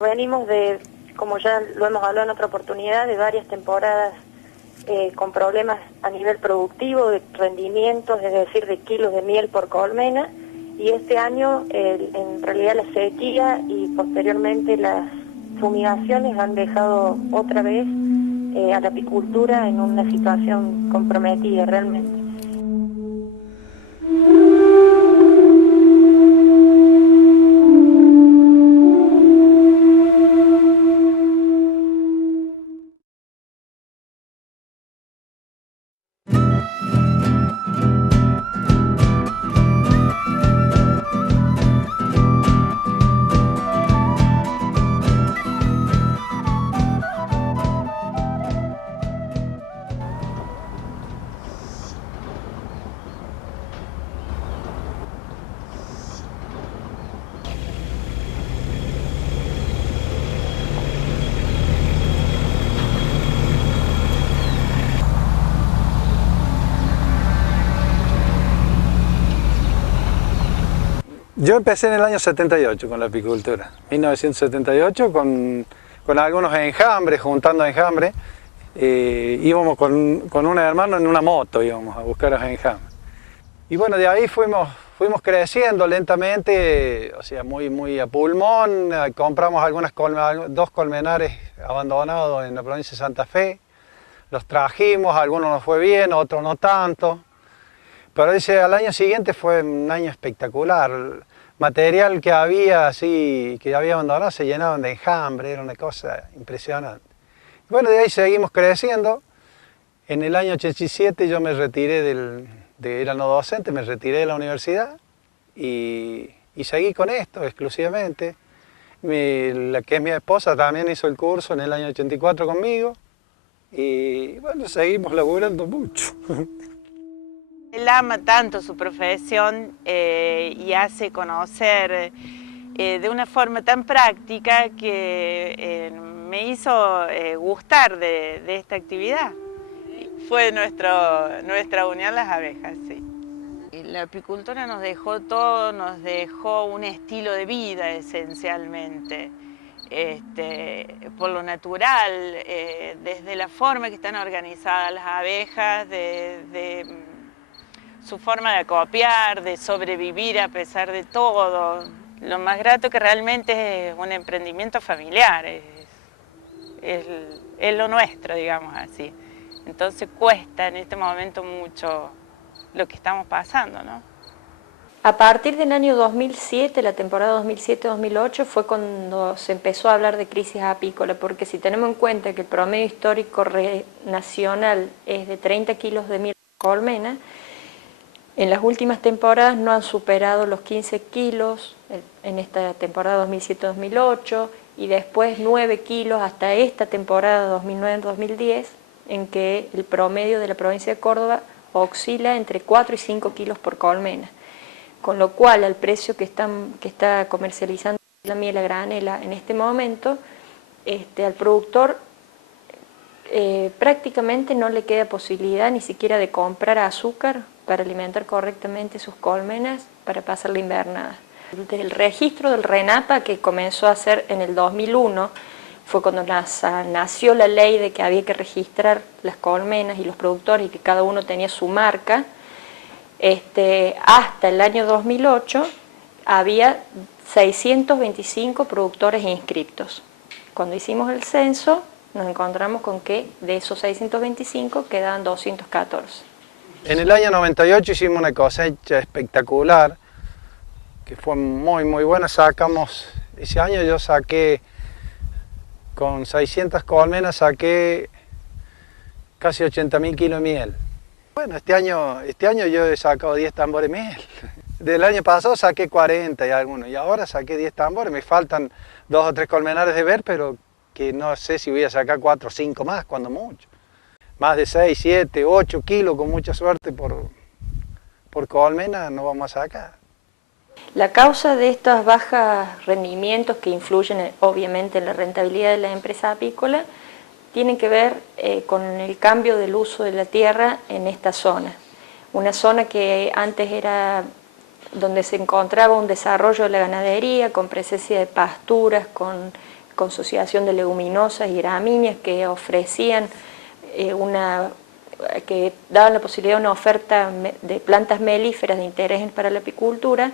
Venimos de, como ya lo hemos hablado en otra oportunidad, de varias temporadas con problemas a nivel productivo, de rendimientos, es decir, de kilos de miel por colmena, y este año en realidad la sequía y posteriormente las fumigaciones han dejado otra vez a la apicultura en una situación comprometida realmente. Yo empecé en el año 78 con la apicultura, 1978 con algunos enjambres, juntando enjambres. Íbamos con un hermano en una moto, íbamos a buscar los enjambres. Y bueno, de ahí fuimos creciendo lentamente, o sea, muy a pulmón. Compramos dos colmenares abandonados en la provincia de Santa Fe, los trajimos, algunos nos fue bien, otros no tanto. Pero al año siguiente fue un año espectacular. El material que había abandonado se llenaban de enjambre, era una cosa impresionante. Bueno, de ahí seguimos creciendo. En el año 87 yo me retiré era no docente, me retiré de la universidad y seguí con esto exclusivamente. La que es mi esposa también hizo el curso en el año 84 conmigo y bueno, seguimos laburando mucho. Él ama tanto su profesión y hace conocer de una forma tan práctica que me hizo gustar de esta actividad. Fue nuestra unión las abejas, sí. La apicultura nos dejó todo, nos dejó un estilo de vida esencialmente. Por lo natural, desde la forma que están organizadas las abejas, de su forma de acopiar, de sobrevivir a pesar de todo. Lo más grato que realmente es un emprendimiento familiar, es lo nuestro, digamos así. Entonces cuesta en este momento mucho lo que estamos pasando, ¿no? A partir del año 2007, la temporada 2007-2008, fue cuando se empezó a hablar de crisis apícola, porque si tenemos en cuenta que el promedio histórico nacional es de 30 kilos de miel por colmena, en las últimas temporadas no han superado los 15 kilos, en esta temporada 2007-2008, y después 9 kilos hasta esta temporada 2009-2010, en que el promedio de la provincia de Córdoba oscila entre 4 y 5 kilos por colmena. Con lo cual, al precio que está comercializando la miel a granela en este momento, al productor prácticamente no le queda posibilidad ni siquiera de comprar azúcar para alimentar correctamente sus colmenas para pasar la invernada. Desde el registro del RENAPA, que comenzó a hacer en el 2001, fue cuando nació la ley de que había que registrar las colmenas y los productores y que cada uno tenía su marca. Hasta el año 2008 había 625 productores inscriptos. Cuando hicimos el censo nos encontramos con que de esos 625 quedaban 214. En el año 98 hicimos una cosecha espectacular, que fue muy buena. Ese año yo saqué, con 600 colmenas, saqué casi 80.000 kilos de miel. Bueno, este año yo he sacado 10 tambores de miel. Del año pasado saqué 40 y algunos, y ahora saqué 10 tambores. Me faltan 2 o 3 colmenares de ver, pero que no sé si voy a sacar 4 o 5 más, cuando mucho. Más de 6, 7, 8 kilos con mucha suerte por colmena no vamos a sacar. La causa de estos bajos rendimientos que influyen obviamente en la rentabilidad de la empresa apícola tienen que ver con el cambio del uso de la tierra en esta zona. Una zona que antes era donde se encontraba un desarrollo de la ganadería, con presencia de pasturas, con consociación de leguminosas y gramíneas que ofrecían que daban la posibilidad de una oferta de plantas melíferas de interés para la apicultura.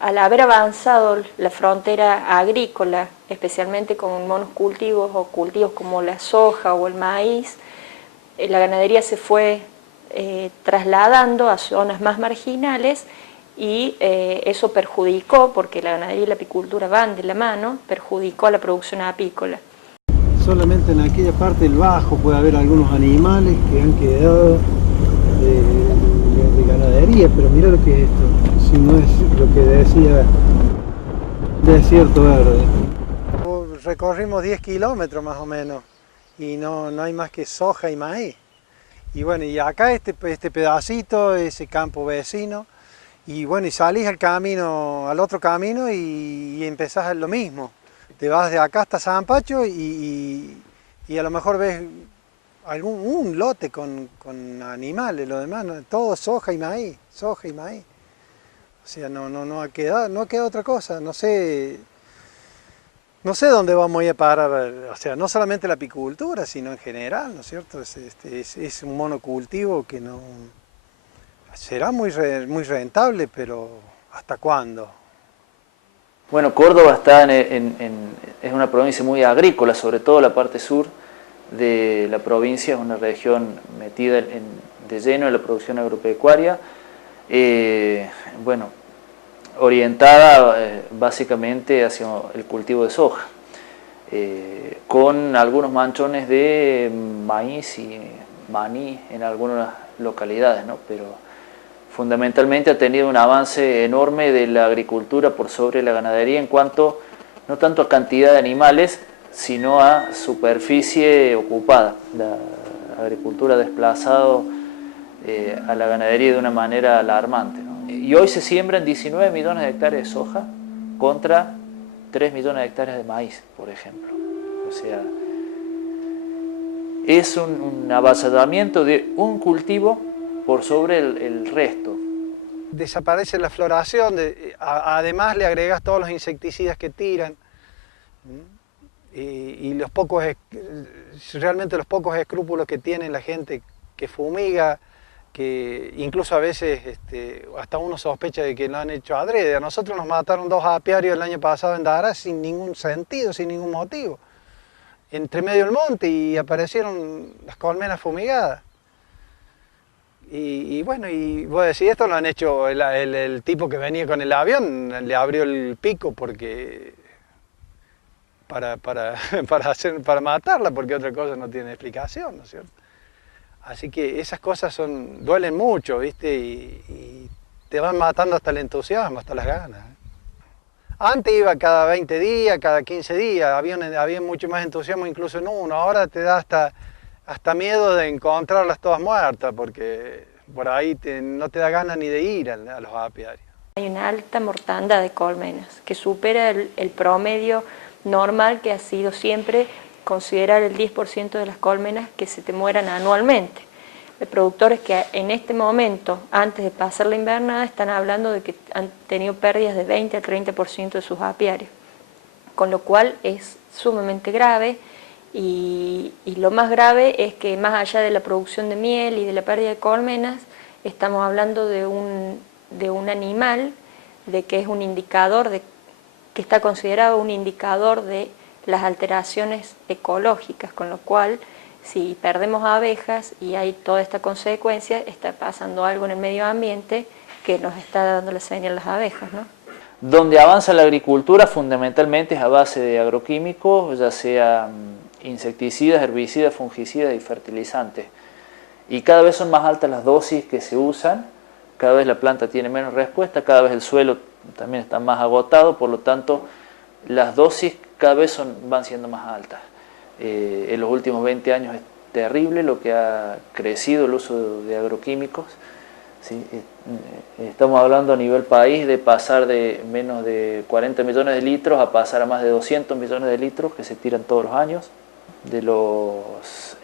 Al haber avanzado la frontera agrícola, especialmente con monocultivos o cultivos como la soja o el maíz, la ganadería se fue trasladando a zonas más marginales y eso perjudicó, porque la ganadería y la apicultura van de la mano, perjudicó a la producción apícola. Solamente en aquella parte del bajo puede haber algunos animales que han quedado de ganadería, pero mira lo que es esto, si no es lo que decía Desierto Verde. Recorrimos 10 kilómetros más o menos y no hay más que soja y maíz. Y bueno, y acá este pedacito, ese campo vecino, y bueno, y salís al otro camino y empezás a lo mismo. Te vas de acá hasta San Pacho y a lo mejor ves un lote con animales, lo demás, todo soja y maíz, soja y maíz. O sea, no ha quedado otra cosa, no sé dónde vamos a ir a parar, o sea, no solamente la apicultura, sino en general, ¿no es cierto? Es un monocultivo que no será muy rentable, pero ¿hasta cuándo? Bueno, Córdoba es una provincia muy agrícola, sobre todo la parte sur de la provincia, es una región metida de lleno en la producción agropecuaria, bueno, orientada básicamente hacia el cultivo de soja, con algunos manchones de maíz y maní en algunas localidades, ¿no? Pero fundamentalmente ha tenido un avance enorme de la agricultura por sobre la ganadería en cuanto, no tanto a cantidad de animales, sino a superficie ocupada. La agricultura ha desplazado a la ganadería de una manera alarmante, ¿no? Y hoy se siembran 19 millones de hectáreas de soja contra 3 millones de hectáreas de maíz, por ejemplo. O sea, es un avasallamiento de un cultivo por sobre el resto. Desaparece la floración, además le agregas todos los insecticidas que tiran y realmente los pocos escrúpulos que tiene la gente que fumiga, que incluso a veces hasta uno sospecha de que lo han hecho adrede. A nosotros nos mataron 2 apiarios el año pasado en Dara sin ningún sentido, sin ningún motivo, entre medio del monte, y aparecieron las colmenas fumigadas. Y bueno, y vos decís, esto lo han hecho el tipo que venía con el avión, le abrió el pico porque para matarla, porque otra cosa no tiene explicación, ¿no es cierto? Así que esas cosas duelen mucho, ¿viste? Y te van matando hasta el entusiasmo, hasta las ganas. Antes iba cada 20 días, cada 15 días, había mucho más entusiasmo incluso en uno. Ahora te da hasta miedo de encontrarlas todas muertas, porque por ahí no te da ganas ni de ir a los apiarios. Hay una alta mortandad de colmenas, que supera el promedio normal, que ha sido siempre considerar el 10% de las colmenas que se te mueran anualmente. Hay productores que en este momento, antes de pasar la invernada, están hablando de que han tenido pérdidas de 20 al 30% de sus apiarios, con lo cual es sumamente grave. Y lo más grave es que más allá de la producción de miel y de la pérdida de colmenas, estamos hablando de un animal que es un indicador, que está considerado un indicador de las alteraciones ecológicas, con lo cual si perdemos abejas y hay toda esta consecuencia, está pasando algo en el medio ambiente que nos está dando la señal a las abejas, ¿no? Donde avanza la agricultura fundamentalmente es a base de agroquímicos, ya sea insecticidas, herbicidas, fungicidas y fertilizantes. Y cada vez son más altas las dosis que se usan, cada vez la planta tiene menos respuesta, cada vez el suelo también está más agotado, por lo tanto las dosis cada vez van siendo más altas. En los últimos 20 años es terrible lo que ha crecido el uso de agroquímicos. ¿Sí? Estamos hablando a nivel país de pasar de menos de 40 millones de litros a pasar a más de 200 millones de litros que se tiran todos los años. De los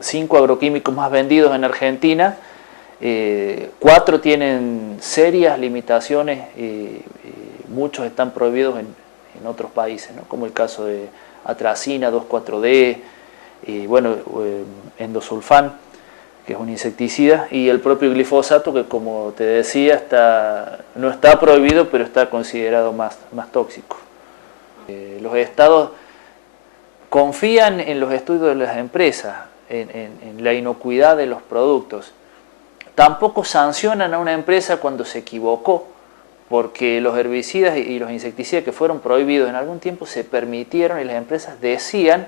5 agroquímicos más vendidos en Argentina, 4 tienen serias limitaciones muchos están prohibidos en otros países, ¿no? Como el caso de atracina, 2,4-D, y bueno, endosulfán, que es un insecticida, y el propio glifosato, que como te decía, no está prohibido, pero está considerado más tóxico. Los estados confían en los estudios de las empresas, en la inocuidad de los productos. Tampoco sancionan a una empresa cuando se equivocó, porque los herbicidas y los insecticidas que fueron prohibidos en algún tiempo se permitieron y las empresas decían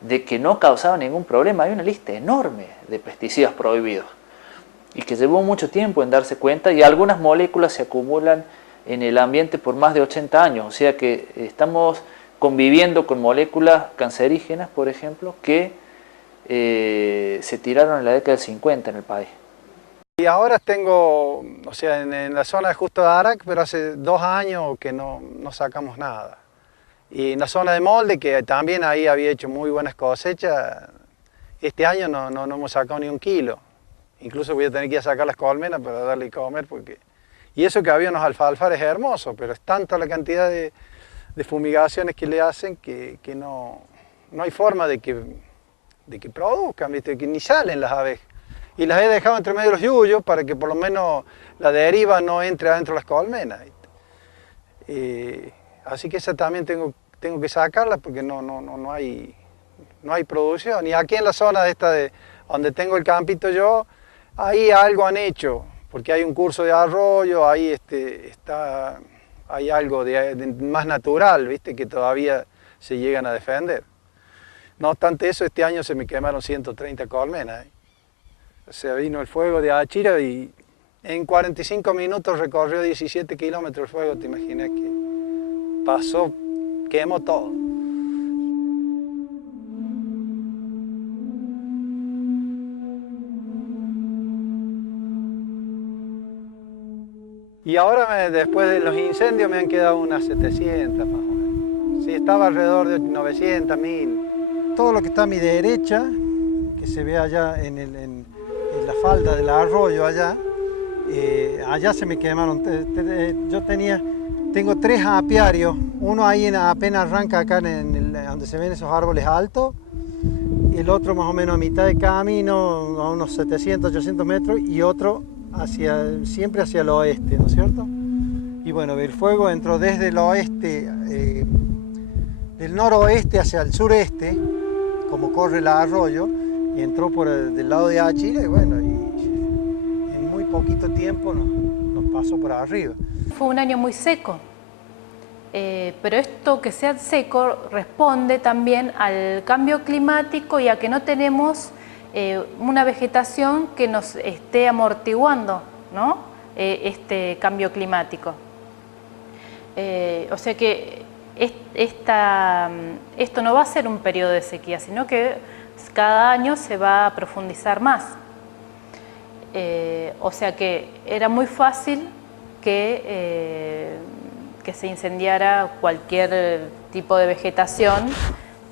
de que no causaban ningún problema. Hay una lista enorme de pesticidas prohibidos y que llevó mucho tiempo en darse cuenta, y algunas moléculas se acumulan en el ambiente por más de 80 años, o sea que estamos conviviendo con moléculas cancerígenas, por ejemplo, que se tiraron en la década del 50 en el país. Y ahora tengo, o sea, en la zona justo de Arac, pero hace 2 años que no sacamos nada. Y en la zona de Molde, que también ahí había hecho muy buenas cosechas, este año no hemos sacado ni 1 kilo. Incluso voy a tener que ir a sacar las colmenas para darle a comer, porque... Y eso que había unos alfalfares hermosos, pero es tanta la cantidad de fumigaciones que le hacen que no hay forma de que produzcan, ¿viste? Que ni salen las abejas. Y las he dejado entre medio de los yuyos para que por lo menos la deriva no entre adentro de las colmenas. Así que esa también tengo que sacarla porque no hay producción. Y aquí en la zona donde tengo el campito yo, ahí algo han hecho, porque hay un curso de arroyo, ahí hay algo de más natural, ¿viste? Que todavía se llegan a defender. No obstante eso, este año se me quemaron 130 colmenas. O sea, vino el fuego de Achira y en 45 minutos recorrió 17 kilómetros el fuego, te imaginas que pasó, quemó todo. Y ahora, después de los incendios, me han quedado unas 700 más o menos. Sí, estaba alrededor de 900, 1000. Todo lo que está a mi derecha, que se ve allá en la falda del arroyo allá se me quemaron. Tengo 3 apiarios, uno ahí apenas arranca acá donde se ven esos árboles altos, y el otro más o menos a mitad de camino, a unos 700, 800 metros, y otro siempre hacia el oeste, ¿no es cierto? Y bueno, el fuego entró desde el oeste, del noroeste hacia el sureste, como corre el arroyo, y entró del lado de Achira y bueno, y en muy poquito tiempo nos pasó por arriba. Fue un año muy seco, pero esto que sea seco responde también al cambio climático y a que no tenemos una vegetación que nos esté amortiguando, ¿no? Este cambio climático. O sea que esto no va a ser un periodo de sequía, sino que cada año se va a profundizar más. O sea que era muy fácil que se incendiara cualquier tipo de vegetación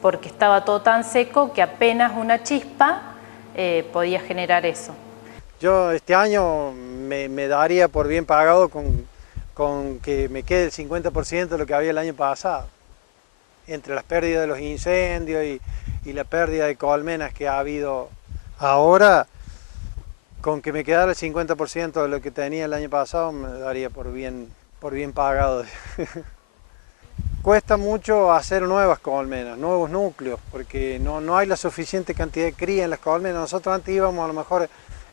porque estaba todo tan seco que apenas una chispa podía generar eso. Yo este año me daría por bien pagado con que me quede el 50% de lo que había el año pasado. Entre las pérdidas de los incendios y la pérdida de colmenas que ha habido ahora, con que me quedara el 50% de lo que tenía el año pasado, me daría por bien pagado. Cuesta mucho hacer nuevas colmenas, nuevos núcleos, porque no hay la suficiente cantidad de cría en las colmenas. Nosotros antes íbamos a lo mejor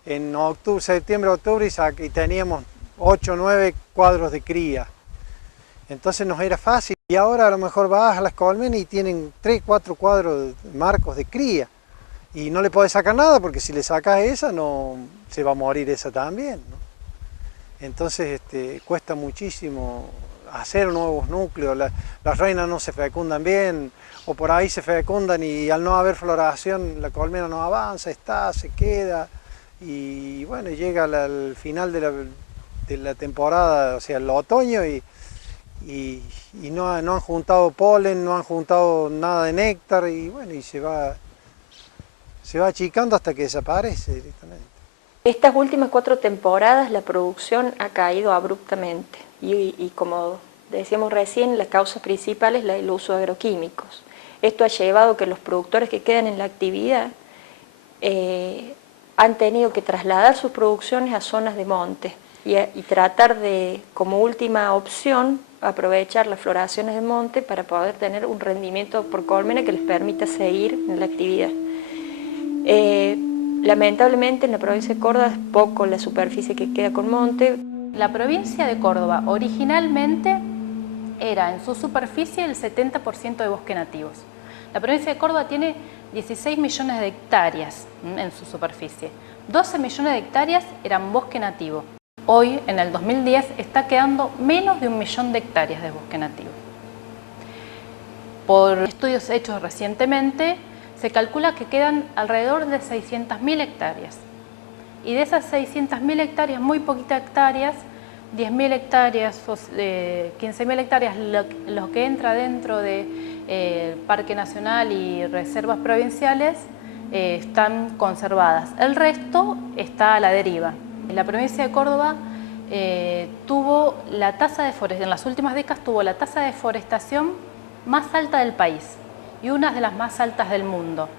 en septiembre, octubre y teníamos 8 o 9 cuadros de cría. Entonces nos era fácil. Y ahora a lo mejor vas a las colmenas y tienen 3, 4 cuadros marcos de cría. Y no le podés sacar nada porque si le sacas esa, se va a morir esa también, ¿no? Entonces cuesta muchísimo hacer nuevos núcleos. Las reinas no se fecundan bien, o por ahí se fecundan y al no haber floración la colmena no avanza, se queda. Y bueno, llega al final de la temporada, o sea, el otoño, y no han juntado polen, no han juntado nada de néctar, y bueno, y se va achicando hasta que desaparece directamente. Estas últimas 4 temporadas la producción ha caído abruptamente y como decíamos recién, la causa principal es el uso de agroquímicos. Esto ha llevado a que los productores que quedan en la actividad han tenido que trasladar sus producciones a zonas de monte y tratar de, como última opción, aprovechar las floraciones de monte para poder tener un rendimiento por colmena que les permita seguir en la actividad. Lamentablemente en la provincia de Córdoba es poco la superficie que queda con monte. La provincia de Córdoba originalmente era en su superficie el 70% de bosque nativos. La provincia de Córdoba tiene 16 millones de hectáreas en su superficie. 12 millones de hectáreas eran bosque nativo. Hoy, en el 2010, está quedando menos de 1 millón de hectáreas de bosque nativo. Por estudios hechos recientemente, se calcula que quedan alrededor de 600.000 hectáreas. Y de esas 600.000 hectáreas, muy poquitas hectáreas, 10.000 hectáreas, 15.000 hectáreas, lo que entra dentro del Parque Nacional y reservas provinciales, están conservadas. El resto está a la deriva. La provincia de Córdoba tuvo la tasa de deforestación, en las últimas décadas tuvo la tasa de deforestación más alta del país y una de las más altas del mundo.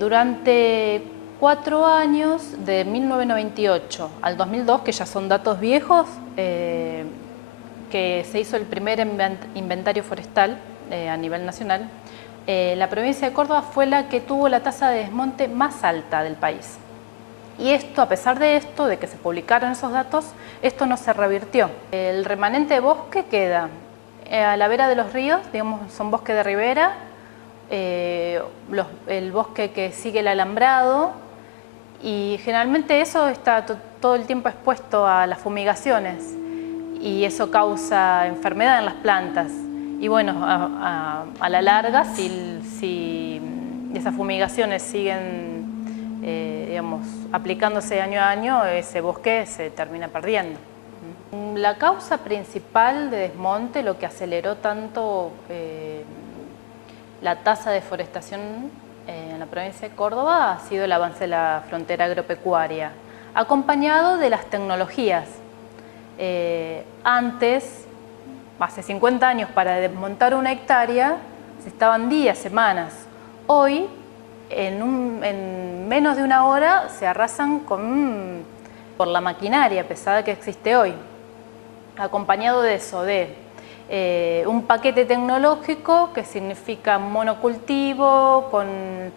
Durante 4 años, de 1998 al 2002, que ya son datos viejos, que se hizo el primer inventario forestal a nivel nacional, la provincia de Córdoba fue la que tuvo la tasa de desmonte más alta del país. Y esto, a pesar de esto, de que se publicaron esos datos, esto no se revirtió. El remanente de bosque queda a la vera de los ríos, digamos, son bosque de ribera, el bosque que sigue el alambrado, y generalmente eso está todo el tiempo expuesto a las fumigaciones y eso causa enfermedad en las plantas. Y bueno, a la larga, si esas fumigaciones siguen digamos, aplicándose año a año, ese bosque se termina perdiendo. La causa principal de desmonte, lo que aceleró tanto la tasa de deforestación en la provincia de Córdoba, ha sido el avance de la frontera agropecuaria, acompañado de las tecnologías. Antes, hace 50 años, para desmontar una hectárea, se estaban días, semanas. Hoy, en menos de una hora, se arrasan por la maquinaria pesada que existe hoy. Acompañado de eso, de un paquete tecnológico que significa monocultivo, con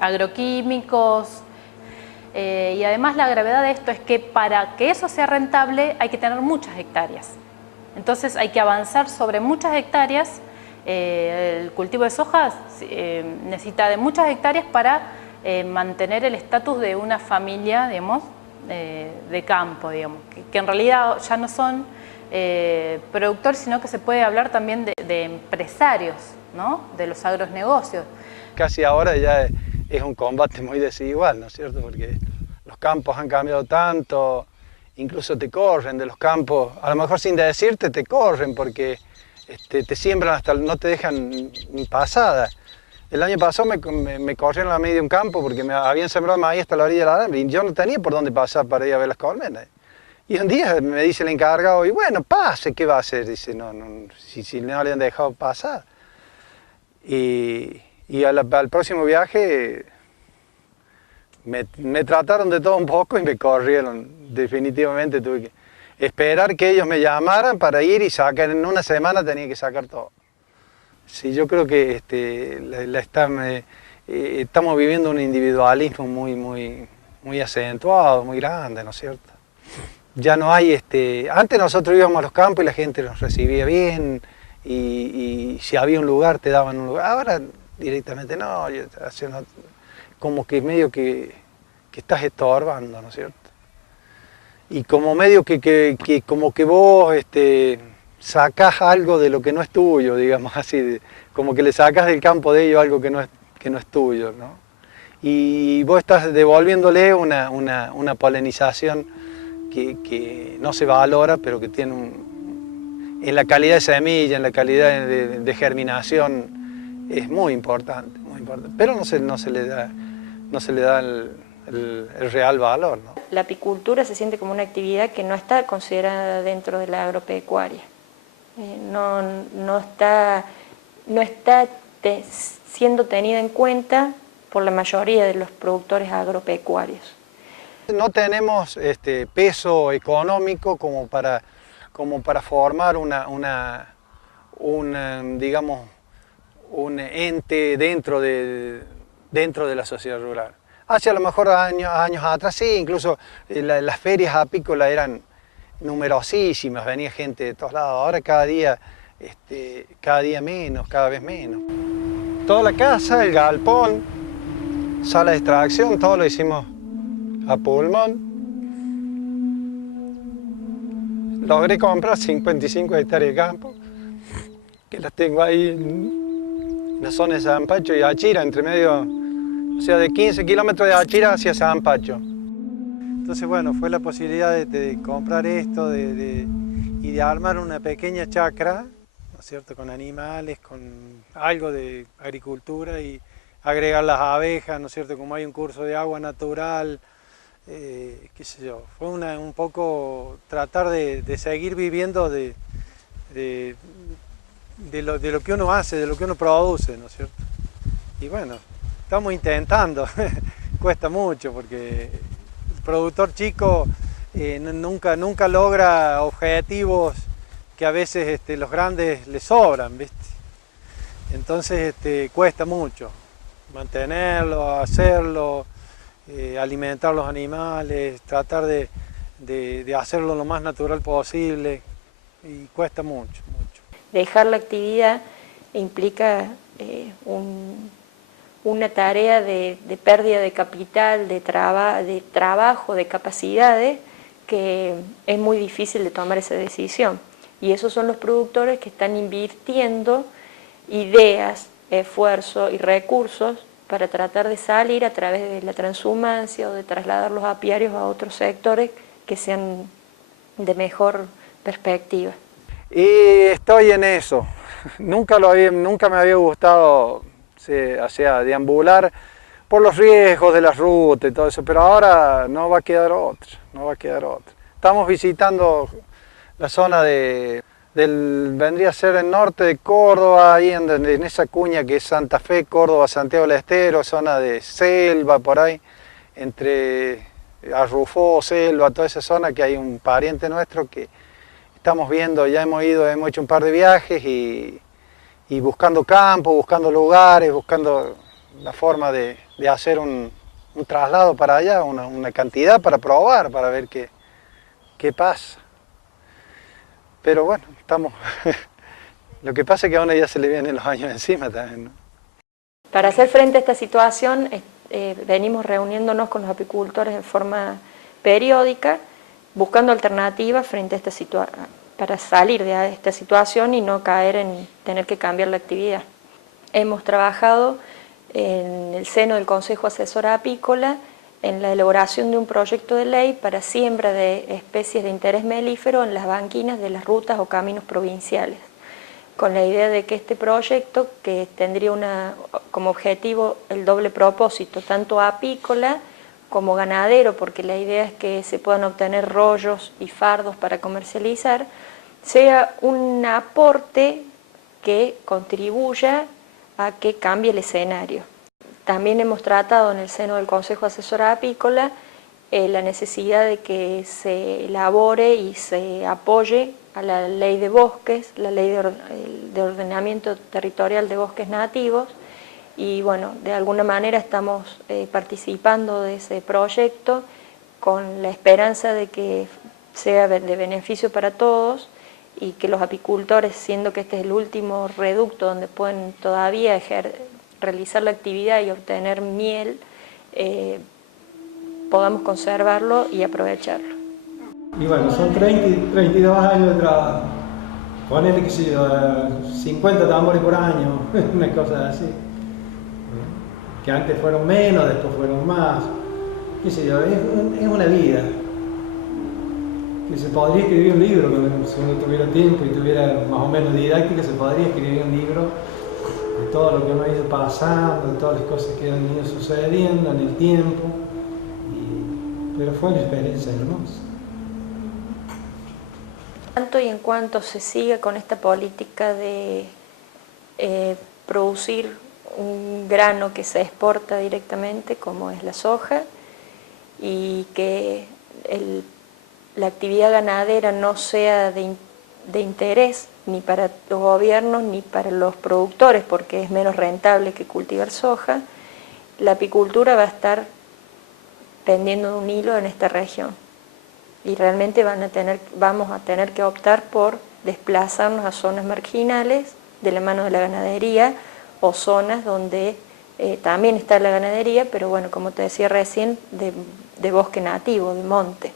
agroquímicos, y además la gravedad de esto es que para que eso sea rentable hay que tener muchas hectáreas. Entonces hay que avanzar sobre muchas hectáreas. El cultivo de soja necesita de muchas hectáreas para mantener el estatus de una familia, digamos, de campo, digamos, que en realidad ya no son productores, sino que se puede hablar también de empresarios, ¿no? De los agronegocios. Casi ahora ya es un combate muy desigual, ¿no es cierto? Porque los campos han cambiado tanto, incluso te corren de los campos, a lo mejor sin decirte te corren porque te siembran hasta, no te dejan ni pasada. El año pasado me corrieron a la media de un campo porque me habían sembrado maíz hasta la orilla del alambre y yo no tenía por dónde pasar para ir a ver las colmenas. Y un día me dice el encargado, y bueno, pase, ¿qué va a hacer? Dice, si no le han dejado pasar. Y al próximo viaje me trataron de todo un poco y me corrieron. Definitivamente tuve que esperar que ellos me llamaran para ir y sacar. En una semana tenía que sacar todo. Sí, yo creo que estamos viviendo un individualismo muy acentuado, muy grande, ¿no es cierto? Ya no hay, antes nosotros íbamos a los campos y la gente nos recibía bien y si había un lugar te daban un lugar. Ahora directamente no, como que medio que estás estorbando, ¿no es cierto? Y como medio como que vos sacás algo de lo que no es tuyo, digamos así, como que le sacás del campo de ellos algo que no es tuyo, ¿no? Y vos estás devolviéndole una polinización que no se valora, pero que tiene en la calidad de semilla, en la calidad de germinación, es muy importante, pero no se le da el real valor, ¿no? La apicultura se siente como una actividad que no está considerada dentro de la agropecuaria. No está siendo tenida en cuenta por la mayoría de los productores agropecuarios. No tenemos peso económico como para formar digamos, un ente dentro de la sociedad rural. Hace a lo mejor años atrás sí, incluso las ferias apícolas eran numerosísimas, venía gente de todos lados. Ahora cada día menos, cada vez menos. Toda la casa, el galpón, sala de extracción, todo lo hicimos a pulmón. Logré comprar 55 hectáreas de campo, que las tengo ahí en la zona de Zampacho y Achira, entre medio, o sea, de 15 kilómetros de Achira hacia Zampacho. Entonces, bueno, fue la posibilidad de comprar esto y de armar una pequeña chacra, ¿no es cierto?, con animales, con algo de agricultura y agregar las abejas, ¿no es cierto?, como hay un curso de agua natural, qué sé yo, fue un poco tratar de seguir viviendo de lo que uno hace, de lo que uno produce, ¿no es cierto? Y bueno, estamos intentando, cuesta mucho porque el productor chico nunca logra objetivos que a veces los grandes le sobran, ¿viste? Entonces cuesta mucho mantenerlo, hacerlo, alimentar los animales, tratar de hacerlo lo más natural posible y cuesta mucho. Dejar la actividad implica una tarea de pérdida de capital, de trabajo, de capacidades, que es muy difícil de tomar esa decisión. Y esos son los productores que están invirtiendo ideas, esfuerzo y recursos para tratar de salir a través de la transhumancia o de trasladar los apiarios a otros sectores que sean de mejor perspectiva. Y estoy en eso. Nunca me había gustado, o sea, deambular por los riesgos de la ruta y todo eso, pero ahora no va a quedar otra. Estamos visitando la zona vendría a ser el norte de Córdoba, ahí en esa cuña que es Santa Fe, Córdoba, Santiago del Estero, zona de selva por ahí, entre Arrufó, Selva, toda esa zona, que hay un pariente nuestro que estamos viendo, ya hemos hecho un par de viajes y buscando campo, buscando lugares, buscando la forma de hacer un traslado para allá, una cantidad para probar, para ver qué pasa. Pero bueno, estamos. Lo que pasa es que a uno ya se le vienen los años encima también, ¿no? Para hacer frente a esta situación, venimos reuniéndonos con los apicultores en forma periódica, buscando alternativas frente a esta para salir de esta situación y no caer en tener que cambiar la actividad. Hemos trabajado en el seno del Consejo Asesor Apícola en la elaboración de un proyecto de ley para siembra de especies de interés melífero en las banquinas de las rutas o caminos provinciales, con la idea de que este proyecto, que tendría como objetivo el doble propósito, tanto apícola como ganadero, porque la idea es que se puedan obtener rollos y fardos para comercializar, sea un aporte que contribuya a que cambie el escenario. También hemos tratado en el seno del Consejo Asesor Apícola la necesidad de que se elabore y se apoye a la ley de bosques, la ley de ordenamiento territorial de bosques nativos, y bueno, de alguna manera estamos participando de ese proyecto con la esperanza de que sea de beneficio para todos y que los apicultores, siendo que este es el último reducto donde pueden todavía realizar la actividad y obtener miel, podamos conservarlo y aprovecharlo. Y bueno, son 32 años de trabajo. Ponele que sí, 50 tambores por año, una cosa así. Que antes fueron menos, después fueron más. Qué sé yo, es una vida. Que se podría escribir un libro, si uno tuviera tiempo y tuviera más o menos didáctica, se podría escribir un libro de todo lo que uno ha ido pasando, de todas las cosas que han ido sucediendo en el tiempo. pero fue una experiencia hermosa. Tanto y en cuanto se siga con esta política de producir un grano que se exporta directamente, como es la soja, y que la actividad ganadera no sea de interés ni para los gobiernos ni para los productores, porque es menos rentable que cultivar soja, la apicultura va a estar pendiendo de un hilo en esta región. Y realmente vamos a tener que optar por desplazarnos a zonas marginales de la mano de la ganadería, o zonas donde también está la ganadería, pero bueno, como te decía recién, de bosque nativo, de monte.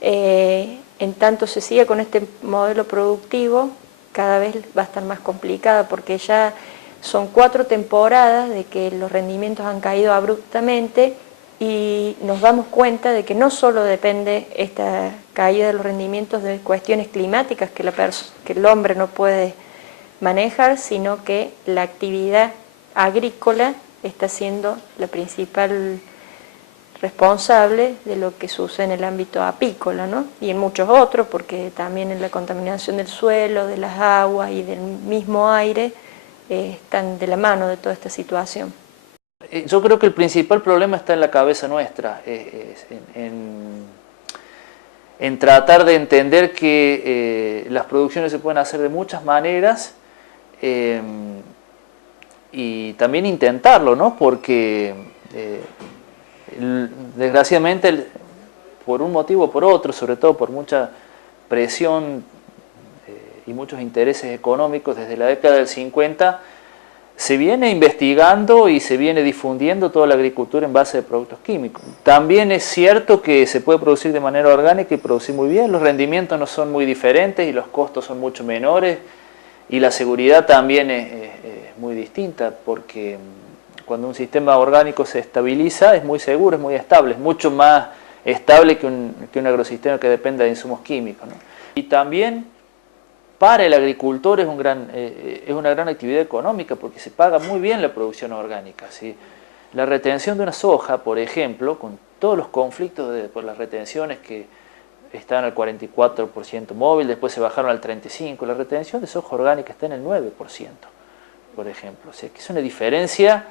En tanto se siga con este modelo productivo, cada vez va a estar más complicada, porque ya son 4 temporadas de que los rendimientos han caído abruptamente, y nos damos cuenta de que no solo depende esta caída de los rendimientos de cuestiones climáticas que el hombre no puede manejar, sino que la actividad agrícola está siendo la principal responsable de lo que sucede en el ámbito apícola, ¿no? Y en muchos otros, porque también en la contaminación del suelo, de las aguas y del mismo aire están de la mano de toda esta situación. Yo creo que el principal problema está en la cabeza nuestra, en tratar de entender que las producciones se pueden hacer de muchas maneras, y también intentarlo, ¿no? Porque desgraciadamente, por un motivo o por otro, sobre todo por mucha presión y muchos intereses económicos desde la década del 50, se viene investigando y se viene difundiendo toda la agricultura en base de productos químicos. También es cierto que se puede producir de manera orgánica y producir muy bien, los rendimientos no son muy diferentes y los costos son mucho menores, y la seguridad también es muy distinta, porque cuando un sistema orgánico se estabiliza es muy seguro, es muy estable, es mucho más estable que un agrosistema que dependa de insumos químicos, ¿no? Y también para el agricultor es una gran actividad económica, porque se paga muy bien la producción orgánica, ¿sí? La retención de una soja, por ejemplo, con todos los conflictos por las retenciones que estaban al 44% móvil, después se bajaron al 35%, la retención de soja orgánica está en el 9%, por ejemplo. O sea, que es una diferencia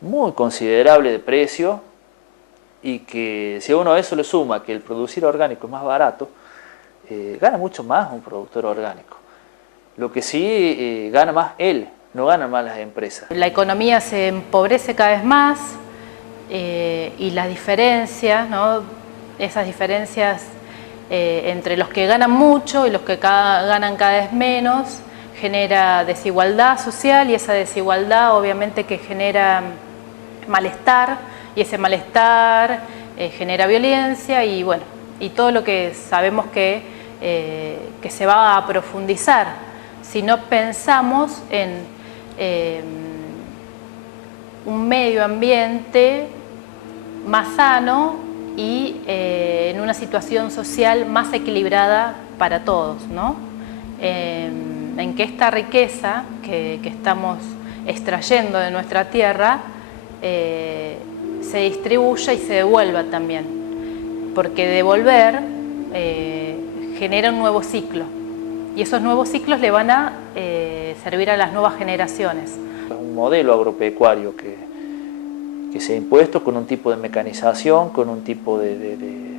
muy considerable de precio, y que si a uno a eso le suma que el producir orgánico es más barato, gana mucho más un productor orgánico. Lo que sí gana más él, no ganan más las empresas. La economía se empobrece cada vez más, y las diferencias, ¿no? Esas diferencias entre los que ganan mucho y los que ganan cada vez menos, genera desigualdad social, y esa desigualdad obviamente que genera malestar, y ese malestar genera violencia, y bueno, y todo lo que sabemos que se va a profundizar si no pensamos en un medio ambiente más sano y en una situación social más equilibrada para todos, ¿no? En que esta riqueza que estamos extrayendo de nuestra tierra se distribuya y se devuelva también, porque devolver genera un nuevo ciclo, y esos nuevos ciclos le van a servir a las nuevas generaciones. Un modelo agropecuario que se ha impuesto con un tipo de mecanización, con un tipo de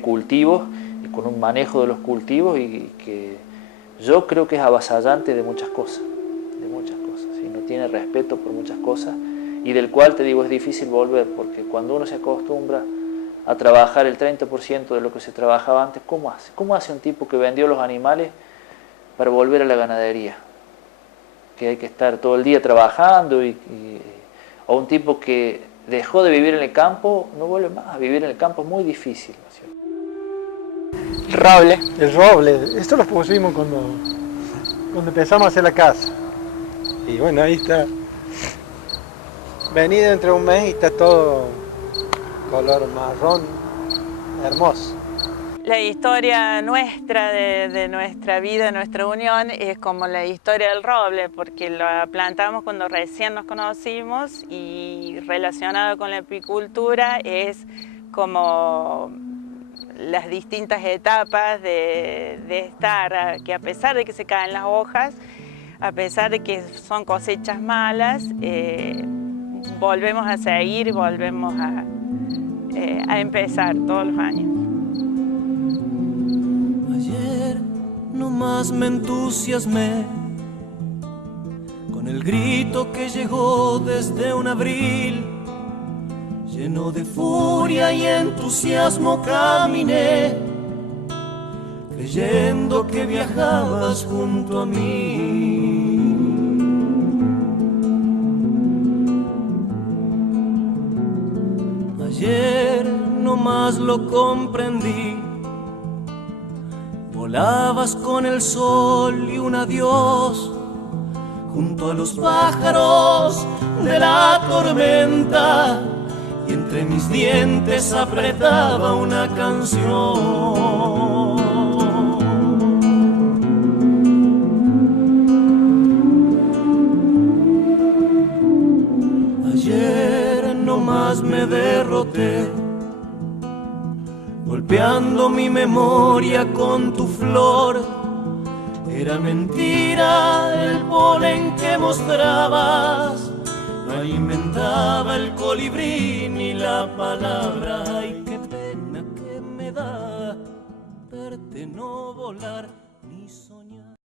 cultivos y con un manejo de los cultivos, y que yo creo que es avasallante de muchas cosas, y no tiene respeto por muchas cosas, y del cual, te digo, es difícil volver, porque cuando uno se acostumbra a trabajar el 30% de lo que se trabajaba antes, ¿cómo hace? ¿Cómo hace un tipo que vendió los animales para volver a la ganadería? Que hay que estar todo el día trabajando, o un tipo que dejó de vivir en el campo, no vuelve más a vivir en el campo, es muy difícil, ¿no es cierto? El roble, esto lo pusimos cuando empezamos a hacer la casa. Y bueno, ahí está. Vení dentro de un mes y está todo color marrón, hermoso. La historia nuestra, de nuestra vida, nuestra unión, es como la historia del roble, porque la plantamos cuando recién nos conocimos, y relacionado con la apicultura es como las distintas etapas de estar, que a pesar de que se caen las hojas, a pesar de que son cosechas malas, volvemos a seguir y volvemos a empezar todos los años. Ayer nomás me entusiasmé con el grito que llegó desde un abril. Lleno de furia y entusiasmo caminé, creyendo que viajabas junto a mí. Ayer nomás lo comprendí, volabas con el sol y un adiós, junto a los pájaros de la tormenta, y entre mis dientes apretaba una canción. Ayer nomás me derroté, golpeando mi memoria con tu flor. Era mentira el polen que mostrabas, no inventaba el colibrí ni la palabra. Ay, qué pena que me da verte no volar.